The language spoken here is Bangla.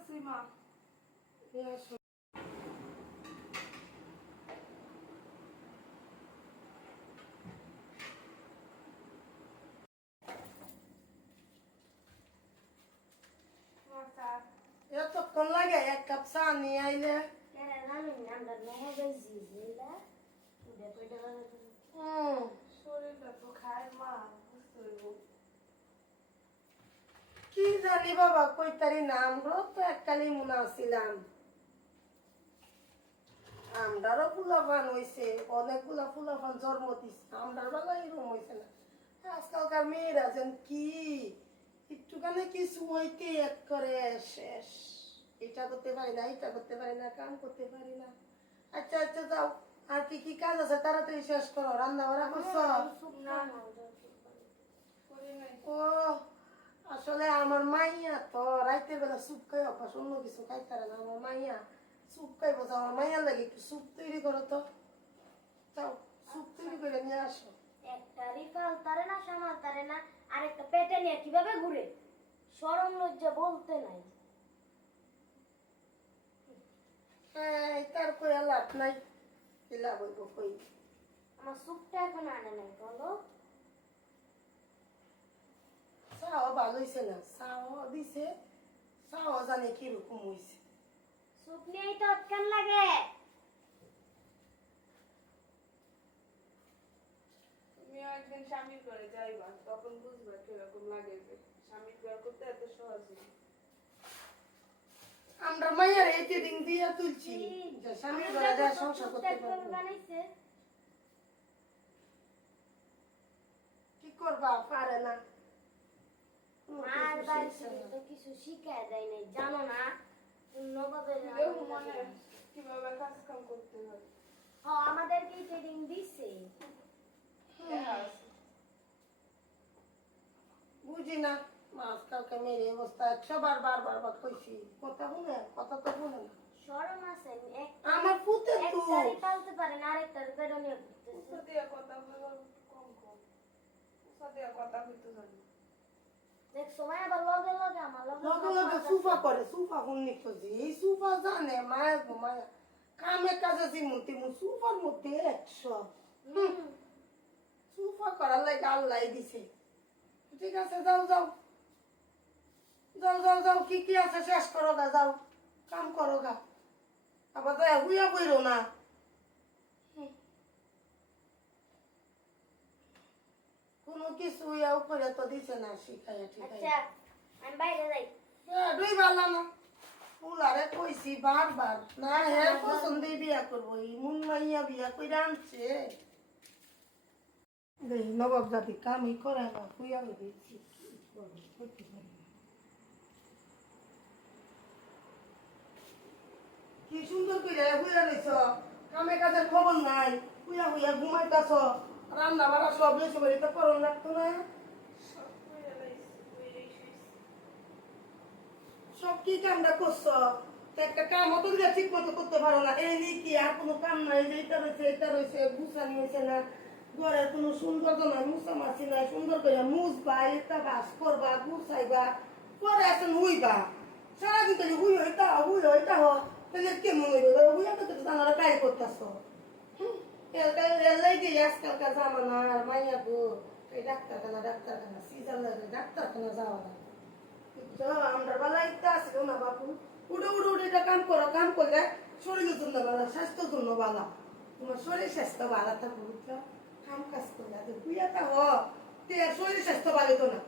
আনতেছি মা নিয়ে আসো। তোমার চা এতক্ষণ লাগে এক কাপ চা নিয়ে আইলে হুম শরীরটা তো খায় মা বুঝতে হইব জানি বাবা কইতারি নাম রো তো এককালি মনে আসিলাম আমরারও ফুলাফান হইছে অনেকগুলা ফুলাফান জন্ম দিছে আমরার বেলা এরকম হইছে না আজকালকার মেয়েরা যেন কি একটুখানি কিছু হইতে এক করে শেষ এটা করতে পারি না এটা করতে পারি না কাম করতে পারি না আচ্ছা আচ্ছা যাও আর কি কি কাজ আছে তাড়াতাড়ি শেষ করো রান্না বান্না করছ ও আসলে আমার মাইয়া তো রাইতের বেলা স্যুপ খাই অভ্যাস অন্য কিছু খাইতে না। আমার মাইয়া স্যুপ খাই বলছে আমার মাইয়ার লাগে একটু স্যুপ তৈরি করো তো। যাও স্যুপ তৈরি করে নিয়ে আসো। একটা রিফাল তারে না সামাল তারে না আরেকটা পেটে নিয়ে কীভাবে ঘুরে? সরম লজ্জা বলতে নাই। এই তার কই আর লাভ নাই। লাভ হইব কই? আমার স্যুপটা এখন আনে নাই বলো চাও ভালো হইছে না চাও দিছে চাও জানে কীরকম হইছে স্যুপ নিয়েই তো অটকান লাগে তুমিও একদিন স্বামীর ঘরে যাইবা তখন বুঝবা কীরকম লাগে যে স্বামীর ঘর করতে এত সহজ না। আমরা মাইয়ার এই দিন দিয়া তুলছি যে স্বামী ঘরে যায় সংসার করতে পারব। কি করবা? পারে না কোনো মার কিছু বাড়ি শিখছে থেকে না। তো কিছু শিখায় দেয় নাই জানো না নবাবের কীভাবে কাজ কাম করতে হয় হ্যাঁ আমাদেরকে ট্রেনিং দিছে বুঝি না মাছ মেরে অবস্থা একশো বার বার বার বার কইছি। কথা শুনে, কথা তো শুনে না। শরম আছে আমার পুতে তো। একটারই পালতে পারে না আরেকটার বেরো নিয়ে ঘুরতেছে কথা বলো কম কম। দিয়া কথা হইতে জানি। লগে লগে সুফা করে সুফা শুননি খুঁজি এই সুফা জানে মায়া গো মায়া। কামে কাজে যেমন তেমন সুফার মধ্যে একশো। সুফা করার লাগে আল্লাহ দিছে। ঠিক আছে যাও যাও। যাও যাও যাও কি কি আছে শেষ করো গা যাও। কাম করো গা। আবার হুইয়া বইরো না। কোনো কিছু উপরে তো দিছে না শিখাইয়া ঠিক আচ্ছা আমি বাইরে যাই। দুই বালা না ফুলারে কইছি বারবার না হে পছন্দে বিয়া করব এই মুন মাইয়া বিয়া কইরা আনছে। দেই নবাব জাতি কামই করে না হুইয়া দিয়েছি করতে পারি কি সুন্দর করে হুইয়া রইছ কামে কাজের খবর নাই হুইয়া হুইয়া ঘুমাইতাছ। রান্না বাড়া সব বেশি বাড়িতে করন লাগতো না। সব কি কামটা করছ? তো একটা কাম অত ঠিক মতো করতে পারো না। এই নিয়ে কি আর কোনো কাম নাই যে এটা রয়েছে এটা রয়েছে গুছানি হয়েছে না। ঘরের কোনো সৌন্দর্য নাই মুছামাছি নাই, সুন্দর করে মুছবা এটা বাস করবা, গুছাইবা, পরে আসেন হুইবা। সারাদিন তো হুই হইতা হুই হইতা হ, তাহলে কেমন হইবে? হুইয়া তো জানারা কাজ করতেছ। এলাই যে আজকালকার জামানা আর মাইয়া গো এই ডাক্তারখানা ডাক্তারখানা সিজার লাগে ডাক্তারখানা যাওয়া না তো আমরা বেলা ইত্যা আসিল না বাপু উঠে উঠে উঠে এটা কাম করো কাম করলে শরীরের জন্য ভালো স্বাস্থ্যের জন্য ভালো তোমার শরীর স্বাস্থ্য ভালো থাকবে বুঝছ কাম কাজ করলে তুই এটা হ শরীর স্বাস্থ্য ভালো তো না